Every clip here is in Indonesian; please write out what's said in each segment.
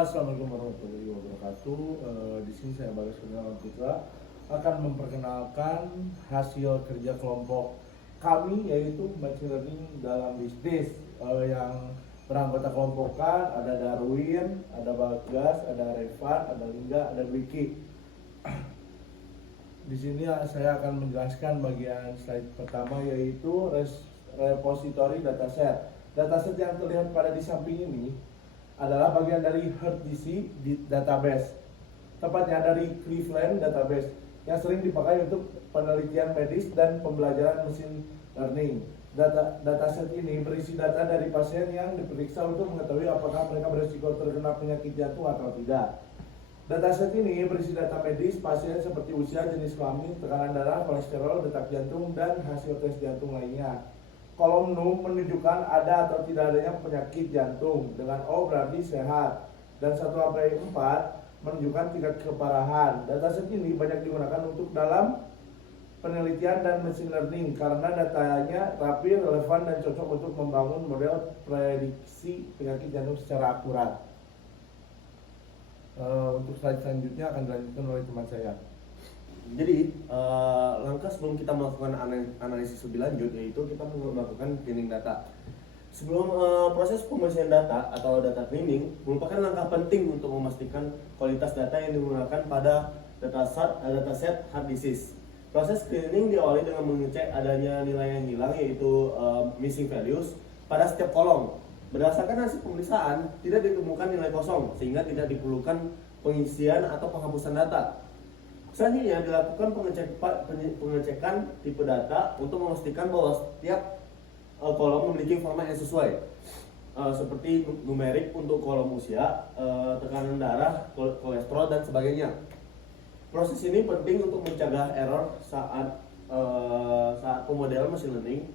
Halo, assalamualaikum warahmatullahi wabarakatuh. Di sini saya Bagas Kurniawan Putra akan memperkenalkan hasil kerja kelompok kami, yaitu machine learning dalam bisnis. Yang beranggota kelompokan ada Darwin, ada Bagas, ada Revan, ada Lingga, ada Dwiki. Di sini saya akan menjelaskan bagian slide pertama, yaitu repository dataset. Dataset yang terlihat pada di samping ini adalah bagian dari HeartDC di database, tepatnya dari Cleveland database yang sering dipakai untuk penelitian medis dan pembelajaran mesin learning. Dataset ini berisi data dari pasien yang diperiksa untuk mengetahui apakah mereka berisiko terkena penyakit jantung atau tidak. Dataset ini berisi data medis pasien seperti usia, jenis kelamin, tekanan darah, kolesterol, detak jantung, dan hasil tes jantung lainnya. Kolom NUM menunjukkan ada atau tidak adanya penyakit jantung, dengan O berarti sehat, dan 1-4 menunjukkan tingkat keparahan. Dataset ini banyak digunakan untuk dalam penelitian dan machine learning karena datanya rapi, relevan, dan cocok untuk membangun model prediksi penyakit jantung secara akurat. Untuk slide selanjutnya akan dilanjutkan oleh teman saya. Jadi langkah sebelum kita melakukan analisis lebih lanjut, yaitu kita melakukan cleaning data. Sebelum proses pembersihan data atau data cleaning merupakan langkah penting untuk memastikan kualitas data yang digunakan pada dataset hard disk. Proses cleaning diawali dengan mengecek adanya nilai yang hilang, yaitu missing values pada setiap kolom. Berdasarkan hasil pemeriksaan, tidak ditemukan nilai kosong sehingga tidak diperlukan pengisian atau penghapusan data. Selanjutnya dilakukan pengecekan tipe data untuk memastikan bahwa setiap kolom memiliki format yang sesuai, seperti numerik untuk kolom usia, tekanan darah, kolesterol, dan sebagainya. Proses ini penting untuk mencegah error saat pemodelan machine learning.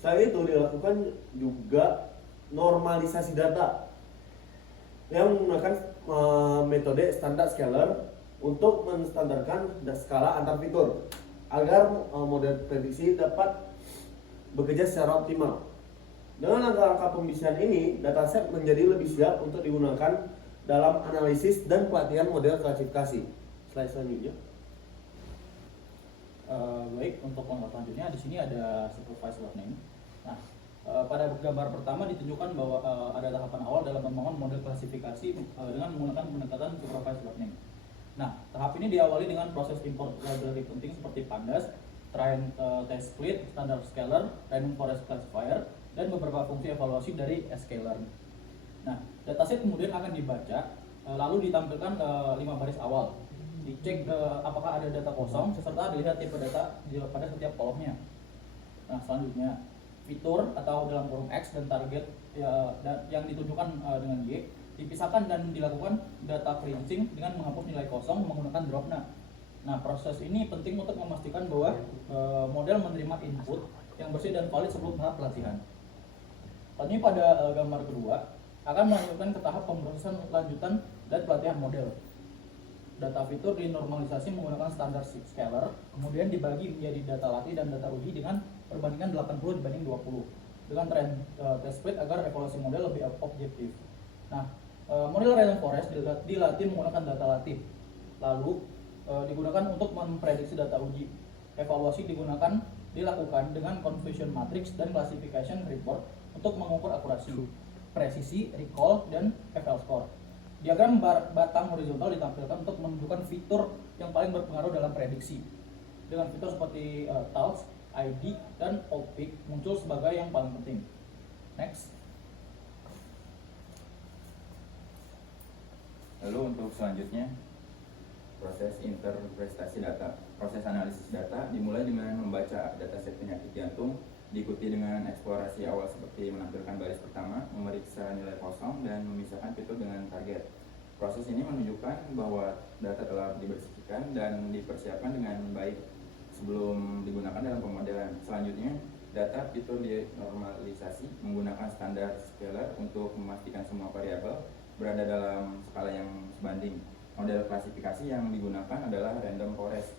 Selain itu dilakukan juga normalisasi data yang menggunakan metode standar scalar untuk menstandarkan skala antar fitur agar model prediksi dapat bekerja secara optimal. Dengan langkah-langkah pembersihan ini, dataset menjadi lebih siap untuk digunakan dalam analisis dan pelatihan model klasifikasi. Slide selanjutnya. Baik, untuk langkah selanjutnya di sini ada supervised learning. Nah, pada gambar pertama ditunjukkan bahwa ada tahapan awal dalam membangun model klasifikasi dengan menggunakan pendekatan supervised learning. Nah, tahap ini diawali dengan proses import library penting seperti Pandas, Train Test Split, Standard Scalar, Random Forest Classifier, dan beberapa fungsi evaluasi dari scalar. Nah, dataset kemudian akan dibaca, lalu ditampilkan 5 baris awal. Dicek apakah ada data kosong, serta dilihat tipe data pada setiap kolomnya. Nah, selanjutnya fitur atau dalam kurung X dan target yang ditunjukkan dengan Y dipisahkan dan dilakukan data cleansing dengan menghapus nilai kosong menggunakan drop. Nah, proses ini penting untuk memastikan bahwa model menerima input yang bersih dan valid sebelum tahap pelatihan. Selanjutnya pada gambar kedua akan melanjutkan ke tahap pemrosesan lanjutan dan pelatihan model. Data fitur dinormalisasi menggunakan standar scalar, kemudian dibagi menjadi data latih dan data uji dengan perbandingan 80 dibanding 20 dengan trend test split agar evaluasi model lebih objektif. Nah, model random forest dilatih menggunakan data latih, lalu digunakan untuk memprediksi data uji. Evaluasi dilakukan dengan confusion matrix dan classification report untuk mengukur akurasi, presisi, recall, dan FL score. Diagram batang horizontal ditampilkan untuk menunjukkan fitur yang paling berpengaruh dalam prediksi, dengan fitur seperti TALS, ID, dan OPIC muncul sebagai yang paling penting. Next. Lalu untuk selanjutnya, proses interpretasi data. Proses analisis data dimulai dengan membaca dataset penyakit jantung, diikuti dengan eksplorasi awal seperti menampilkan baris pertama, memeriksa nilai kosong, dan memisahkan fitur dengan target. Proses ini menunjukkan bahwa data telah dibersihkan dan dipersiapkan dengan baik sebelum digunakan dalam pemodelan. Selanjutnya, data fitur dinormalisasi menggunakan standar scalar untuk memastikan semua variabel berada dalam skala yang sebanding. Model klasifikasi yang digunakan adalah random forest,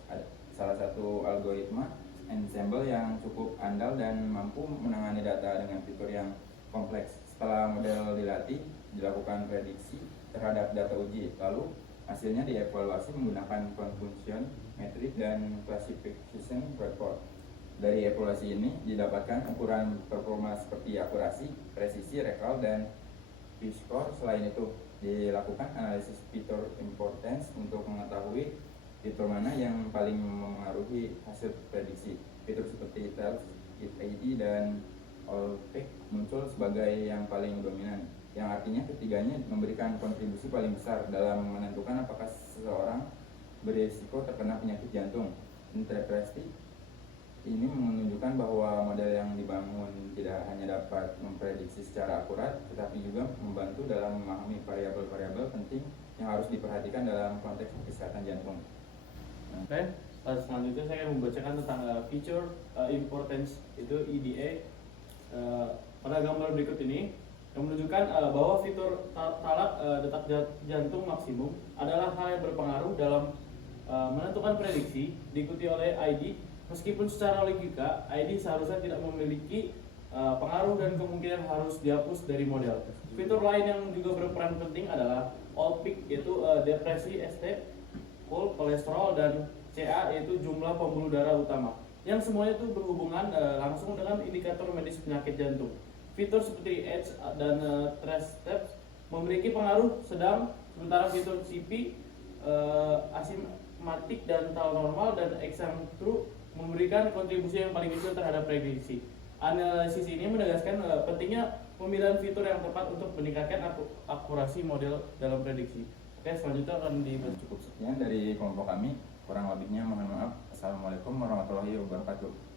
salah satu algoritma ensemble yang cukup andal dan mampu menangani data dengan fitur yang kompleks. Setelah model dilatih, dilakukan prediksi terhadap data uji. Lalu hasilnya dievaluasi menggunakan confusion metric dan classification report. Dari evaluasi ini didapatkan ukuran performa seperti akurasi, presisi, recall, dan p-score. Selain itu dilakukan analisis fitur importance untuk mengetahui fitur mana yang paling memengaruhi hasil prediksi. Fitur seperti Tells, Hit ID, dan All Pick muncul sebagai yang paling dominan, yang artinya ketiganya memberikan kontribusi paling besar dalam menentukan apakah seseorang berisiko terkena penyakit jantung. Interpretasi ini menunjukkan bahwa model yang dibangun tidak hanya dapat memprediksi secara akurat, tetapi juga membantu dalam memahami variabel-variabel penting yang harus diperhatikan dalam konteks kesehatan jantung. Oke, selanjutnya saya akan membacakan tentang feature importance itu EDA. Pada gambar berikut ini yang menunjukkan bahwa fitur talak detak jantung maksimum adalah hal yang berpengaruh dalam menentukan prediksi, diikuti oleh ID. Meskipun secara logika ID seharusnya tidak memiliki pengaruh dan kemungkinan harus dihapus dari model. Fitur lain yang juga berperan penting adalah all peak, yaitu depresi ST, kolesterol, dan CA, yaitu jumlah pembuluh darah utama, yang semuanya itu berhubungan langsung dengan indikator medis penyakit jantung. Fitur seperti Edge dan Trace Steps memiliki pengaruh sedang, sementara fitur CP, asimatik dan tal normal, dan exam true memberikan kontribusi yang paling kecil terhadap prediksi. Analisis ini menegaskan pentingnya pemilihan fitur yang tepat untuk meningkatkan akurasi model dalam prediksi. Oke, selanjutnya akan Cukup sekian dari kelompok kami. Kurang lebihnya mohon maaf. Assalamualaikum warahmatullahi wabarakatuh.